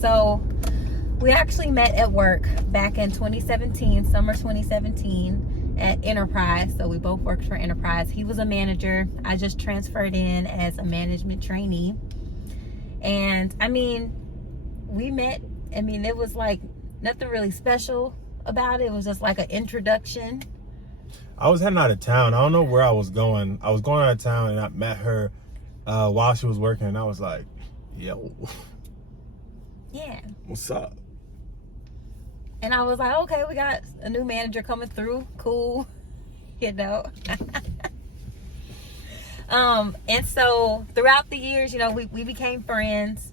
So we actually met at work back in 2017, summer 2017 at Enterprise. So we both worked for Enterprise. He was a manager. I just transferred in as a management trainee. And I mean, we met. I mean, it was like nothing really special about it. It was just like an introduction. I was heading out of town. I don't know where I was going. I was going out of town and I met her while she was working. And I was like, yo. Yeah. What's up? And I was like, okay, we got a new manager coming through. Cool. You know. And so throughout the years, you know, we became friends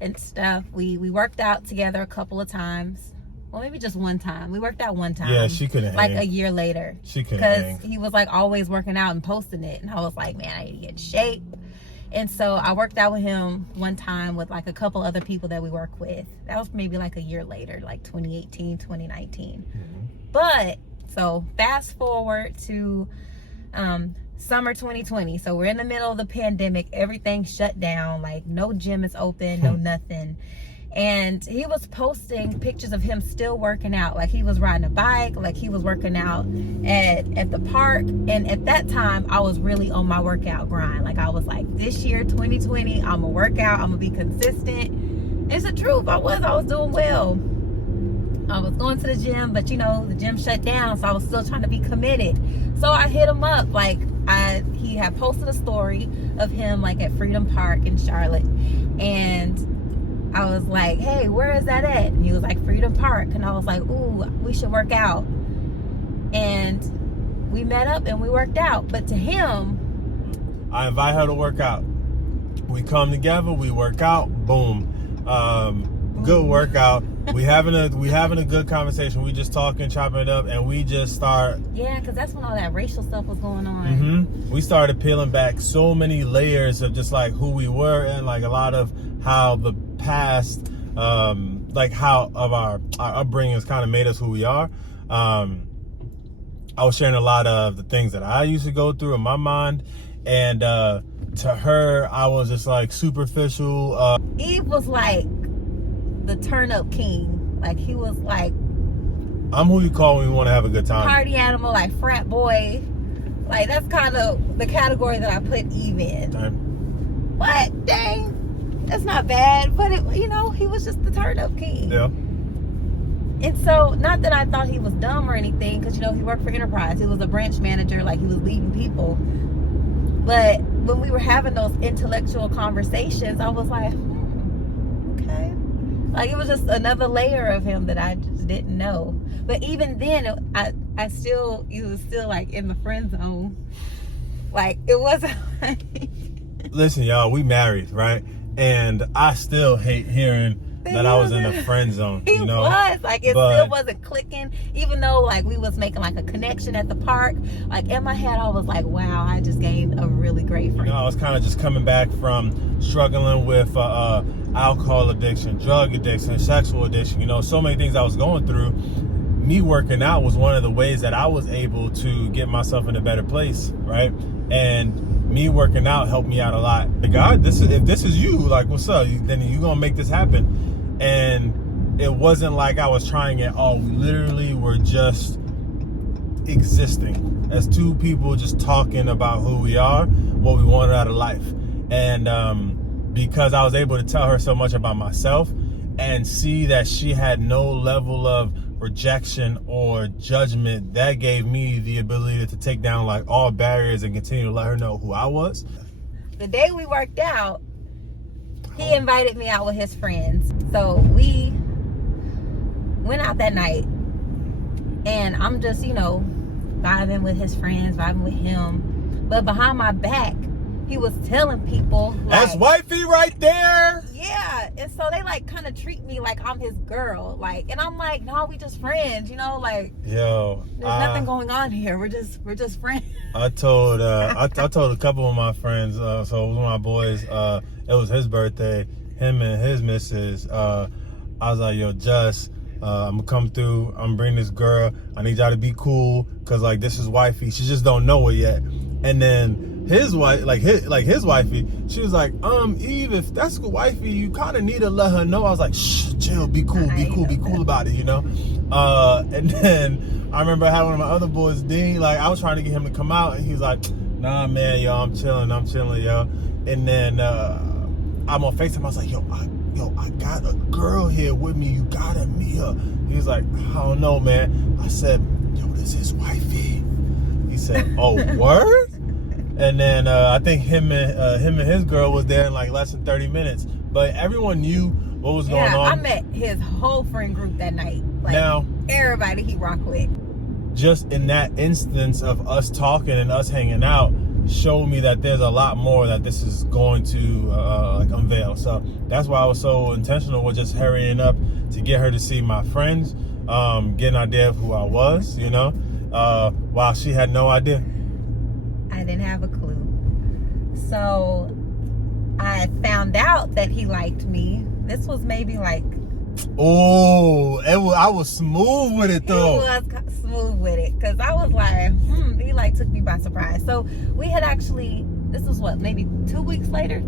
and stuff. We worked out together a couple of times. Well, maybe just one time. We worked out one time. Yeah, she couldn't hang. Like a year later. She couldn't hang. Because he was like always working out and posting it. And I was like, man, I need to get in shape. And so I worked out with him one time with like a couple other people that we work with. That was maybe like a year later, like 2018, 2019. Mm-hmm. But so fast forward to summer 2020. So we're in the middle of the pandemic. Everything shut down. Like no gym is open, no nothing. And he was posting pictures of him still working out. Like he was riding a bike, like he was working out at the park. And at that time, I was really on my workout grind. Like I was like, this year, 2020, I'm gonna work out, I'm gonna be consistent. It's the truth, I was doing well. I was going to the gym, but you know, the gym shut down, so I was still trying to be committed. So I hit him up, like he had posted a story of him like at Freedom Park in Charlotte. And I was like, hey, where is that at? And he was like, Freedom Park. And I was like, ooh, we should work out. And we met up and we worked out. But to him, I invite her to work out. We come together, we work out, boom. Good workout. We having a good conversation. We just talking, chopping it up, and we just start. Yeah, because that's when all that racial stuff was going on. Mm-hmm. We started peeling back so many layers of just like who we were and like a lot of how the past, like how of our upbringings kind of made us who we are. I was sharing a lot of the things that I used to go through in my mind, and to her, I was just like superficial. Eve was like the turn up king. Like he was like, I'm who you call when you want to have a good time. Party animal, like frat boy. Like that's kind of the category that I put Eve in. What? Dang. That's not bad, but you know, he was just the turn up king. Yeah. And so, not that I thought he was dumb or anything, because you know, he worked for Enterprise. He was a branch manager, like he was leading people. But when we were having those intellectual conversations, I was like, okay. Like it was just another layer of him that I just didn't know. But even then, he was still like in the friend zone. Like it wasn't like... Listen, y'all, we married, right? And I still hate hearing that I was in the friend zone. He you know? was like it still wasn't clicking, even though like we was making like a connection at the park. Like in my head, I was like, wow, I just gained a really great friend. You know, I was kind of just coming back from struggling with alcohol addiction, drug addiction, sexual addiction. You know, so many things I was going through. Me working out was one of the ways that I was able to get myself in a better place, right? And me working out helped me out a lot. Like, God, if this is you, like, what's up? Then you gonna make this happen. And it wasn't like I was trying it all. We literally were just existing as two people, just talking about who we are, what we wanted out of life. And because I was able to tell her so much about myself and see that she had no level of rejection or judgment, that gave me the ability to take down like all barriers and continue to let her know who I was. The day we worked out, he invited me out with his friends. So we went out that night and I'm just, you know, vibing with his friends, vibing with him. But behind my back, he was telling people like, that's Wifey right there. Yeah. And so they like kind of treat me like I'm his girl. Like, and I'm like, no, we just friends, you know, like, yo, there's nothing going on here. We're just friends. I told I told a couple of my friends, so it was one of my boys, it was his birthday, him and his missus, I was like, yo, Just, I'm gonna come through, I'm gonna bring this girl, I need y'all to be cool, cause like this is Wifey, she just don't know it yet. And then his wife, his wifey, she was like, Eve, if that's wifey, you kind of need to let her know. I was like, shh, chill, be cool about it, you know. And then I remember having one of my other boys, Dean, like I was trying to get him to come out, and he's like, nah, man, yo, I'm chilling, yo. And then I'm on FaceTime. I was like, yo, I got a girl here with me. You gotta meet her. He was like, I don't know, man. I said, yo, this is wifey. He said, oh, word? And then I think him and his girl was there in like less than 30 minutes. But everyone knew what was going on. Yeah, I met his whole friend group that night. Like, now, everybody he rocked with. Just in that instance of us talking and us hanging out, showed me that there's a lot more that this is going to like unveil. So that's why I was so intentional with just hurrying up to get her to see my friends, get an idea of who I was, you know, while she had no idea. I didn't have a clue. So I found out that he liked me. This was maybe like, oh, I was smooth with it though. He was smooth with it, because I was like, he like took me by surprise. So we had actually, this was what, maybe 3 weeks later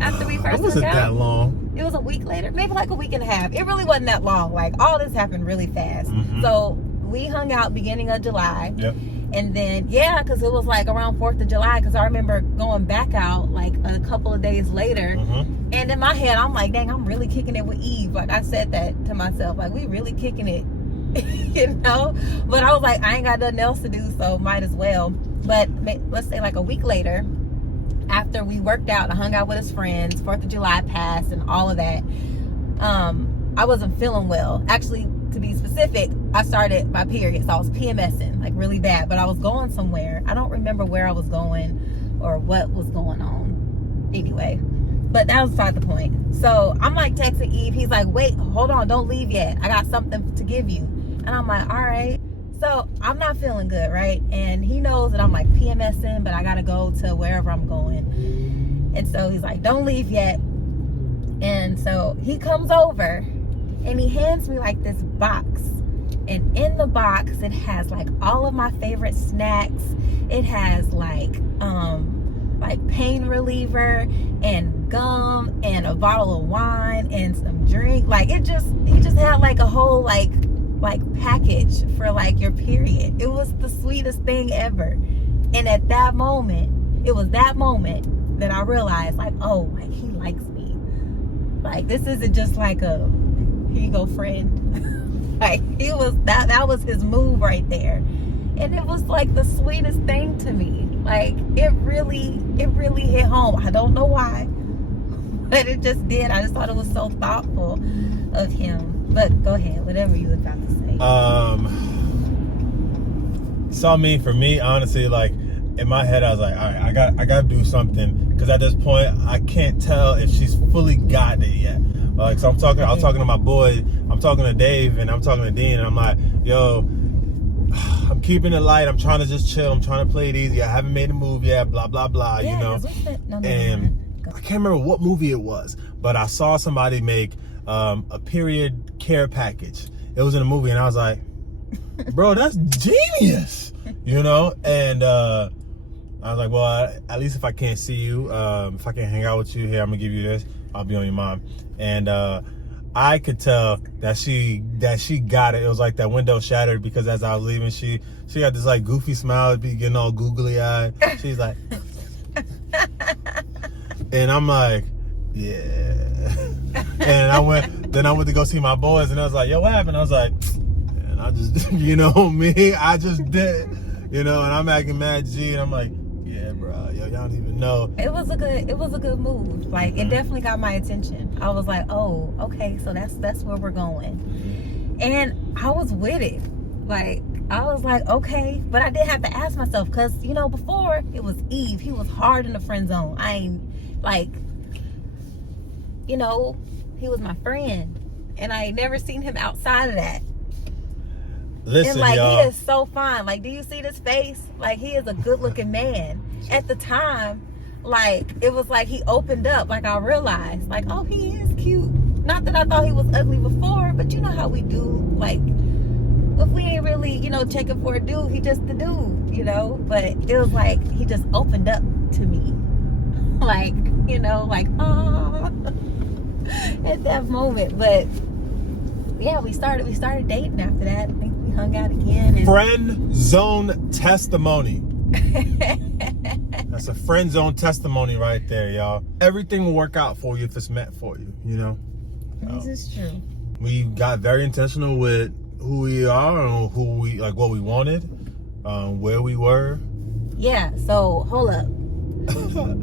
after we first wasn't hung out. That long. It was a week later, maybe like a week and a half. It really wasn't that long. Like all this happened really fast. Mm-hmm. So we hung out beginning of July. Yep. And then, yeah, because it was like around 4th of July, because I remember going back out like a couple of days later. Mm-hmm. And in my head, I'm like, dang, I'm really kicking it with Eve. Like, I said that to myself, like, we really kicking it, you know? But I was like, I ain't got nothing else to do, so might as well. But let's say like a week later, after we worked out, I hung out with his friends, 4th of July passed and all of that. I wasn't feeling well. Actually, to be specific, I started my period, so I was PMSing like really bad, but I was going somewhere. I don't remember where I was going or what was going on anyway, but that was beside the point. So I'm like texting Eve. He's like, wait, hold on, don't leave yet, I got something to give you. And I'm like, all right. So I'm not feeling good, right? And he knows that I'm like PMSing, but I gotta go to wherever I'm going. And so he's like, don't leave yet. And so he comes over and he hands me like this box, and in the box it has like all of my favorite snacks. It has like pain reliever and gum and a bottle of wine and some drink. Like he just had like a whole like package for like your period. It was the sweetest thing ever. And at that moment, it was that moment that I realized like, oh, like he likes me. Like this isn't just like a here you go friend. Like he was that was his move right there. And it was like the sweetest thing to me. Like it really hit home. I don't know why, but it just did. I just thought it was so thoughtful of him. But go ahead, whatever you were about to say. So I mean, for me, honestly, like in my head, I was like, all right, I got to do something, because at this point, I can't tell if she's fully got it yet. Like, so I was talking to my boy, I'm talking to Dave, and I'm talking to Dean, and I'm like, yo, I'm keeping it light. I'm trying to just chill. I'm trying to play it easy. I haven't made a move yet. Blah blah blah. Yeah, you know. And I can't remember what movie it was, but I saw somebody make a period care package. It was in a movie, and I was like, bro, that's genius, you know. And I was like, well, at least if I can't see you, if I can't hang out with you here, I'm gonna give you this. I'll be on your mind. And I could tell that she got it. It was like that window shattered, because as I was leaving, she got this like goofy smile, be getting all googly eyed. She's like, and I'm like, yeah. And I went to go see my boys, and I was like, yo, what happened? I was like, man, I just, you know me, I just did, you know, and I'm acting mad G, and I'm like, yeah, bro, yo, y'all don't even know. It was a good move. Like, it definitely got my attention. I was like, oh, okay, so that's where we're going. And I was with it. Like, I was like, okay, but I did have to ask myself, because, you know, before it was Eve, he was hard in the friend zone. I ain't, like, you know, he was my friend, and I ain't never seen him outside of that. Listen, and like, y'all, he is so fine. Like, do you see this face? Like, he is a good looking man. At the time, like, it was like he opened up. Like, I realized, like, oh, he is cute. Not that I thought he was ugly before, but you know how we do. Like, if we ain't really, you know, checking for a dude, he just the dude. you know, but it was like he just opened up to me, like, you know, like, ah, at that moment. But yeah, we started dating after that. I think we hung out again. And Friend zone testimony. That's a friend zone testimony right there, y'all. Everything will work out for you if it's meant for you, you know? this is true. We got very intentional with who we are and who we, like, what we wanted, where we were. Yeah, so hold up.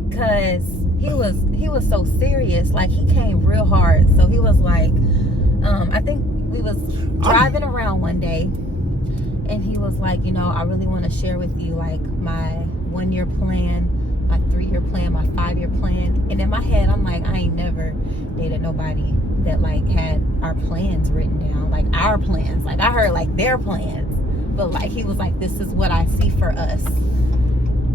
Because he was so serious. Like, he came real hard. So he was like, I think we was driving around one day, and he was like, you know, I really want to share with you, like, my 1-year plan, my 3-year plan, my 5-year plan. And in my head, I'm like, I ain't never dated nobody that, like, had our plans written down, like our plans. Like, I heard, like, their plans, but, like, he was like, this is what I see for us.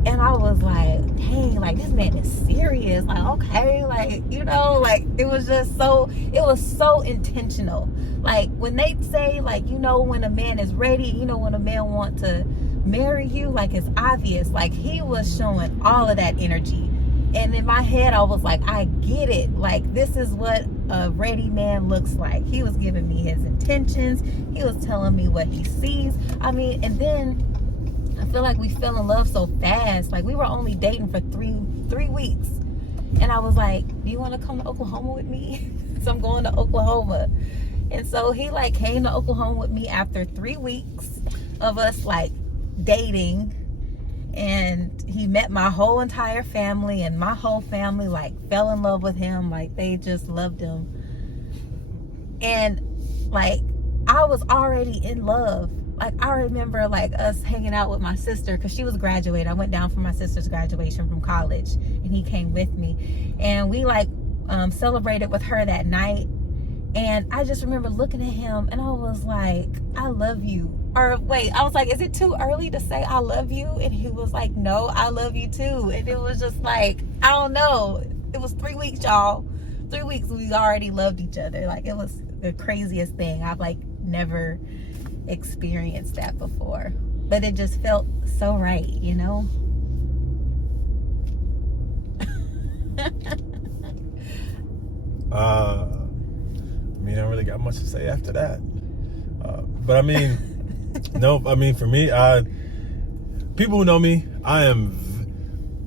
And I was like, dang, like, this man is serious. Like, okay, like, you know, like, it was so intentional. Like, when they say, like, you know, when a man is ready, you know, when a man wants to marry you, like, it's obvious. Like, he was showing all of that energy. And in my head, I was like, I get it. Like, this is what a ready man looks like. He was giving me his intentions. He was telling me what he sees. I mean, and then I feel like we fell in love so fast. Like, we were only dating for three weeks. And I was like, do you want to come to Oklahoma with me? So I'm going to Oklahoma. And so he, like, came to Oklahoma with me after 3 weeks of us, like, dating. And he met my whole entire family, and my whole family, like, fell in love with him. Like, they just loved him. And, like, I was already in love. Like, I remember, like, us hanging out with my sister, because she was graduating. I went down for my sister's graduation from college, and he came with me. And we, like, celebrated with her that night. And I just remember looking at him, and I was like, I love you. Or wait, I was like, is it too early to say I love you? And he was like, no, I love you too. And it was just like, I don't know. It was 3 weeks, y'all. 3 weeks, we already loved each other. Like, it was the craziest thing. I've, like, never experienced that before. But it just felt so right, you know? I mean, I don't really got much to say after that. But I mean, no, I mean, for me, people who know me, I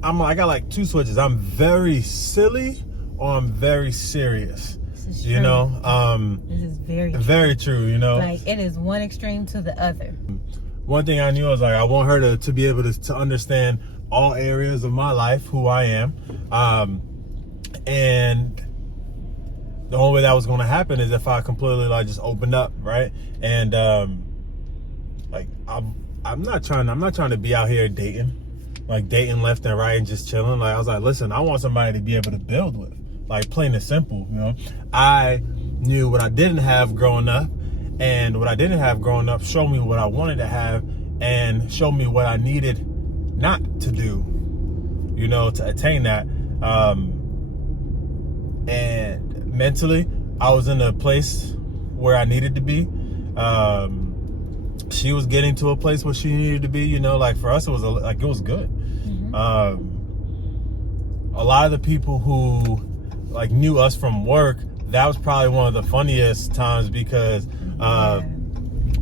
got like 2 switches. I'm very silly, or I'm very serious. This is true. You know, this is very true. You know, like, it is one extreme to the other. One thing I knew, I was like, I want her to be able to understand all areas of my life, who I am, and the only way that was going to happen is if I completely, like, just opened up, right? And like, I'm not trying to be out here dating left and right and just chilling. Like, I was like, listen, I want somebody to be able to build with, like, plain and simple. You know, I knew what I didn't have growing up, and what I didn't have growing up showed me what I wanted to have, and showed me what I needed not to do, you know, to attain that. And mentally, I was in a place where I needed to be. She was getting to a place where she needed to be, you know. Like, for us, it was it was good. Mm-hmm. A lot of the people who, like, knew us from work, that was probably one of the funniest times, because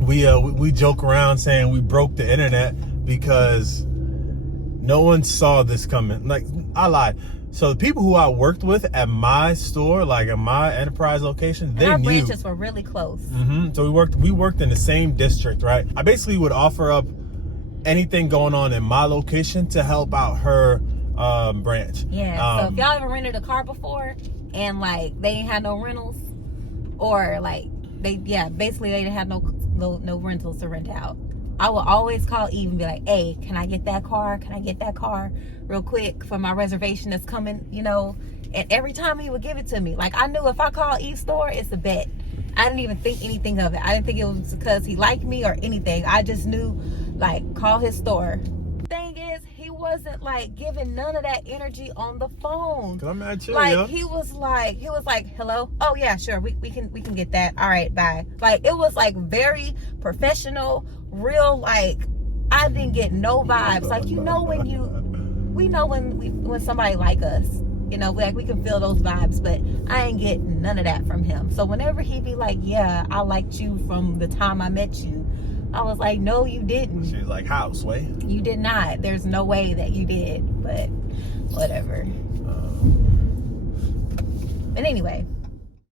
we joke around saying we broke the internet because no one saw this coming. Like, I lied. So the people who I worked with at my store, like at my enterprise location, they knew. Our branches were really close. Mm-hmm. So we worked in the same district, right? I basically would offer up anything going on in my location to help out her branch. Yeah. So if y'all ever rented a car before, and, like, they ain't had no rentals, or, like, basically they didn't have no rentals to rent out, I will always call Eve and be like, hey, can I get that car? Can I get that car real quick for my reservation that's coming, you know? And every time he would give it to me. Like, I knew if I called Eve's store, it's a bet. I didn't even think anything of it. I didn't think it was because he liked me or anything. I just knew, like, call his store. Thing is, he wasn't, like, giving none of that energy on the phone. 'Cause I'm mad chill, like, yo. he was like, hello? Oh yeah, sure, we can get that. All right, bye. Like, it was, like, very professional, real, like, I didn't get no vibes. Like, you know, we know when somebody like us, you know, like we can feel those vibes, but I ain't get none of that from him. So whenever he be like, yeah, I liked you from the time I met you, I was like, no, you didn't. She's like, how, Sway? You did not. There's no way that you did, but whatever. But anyway,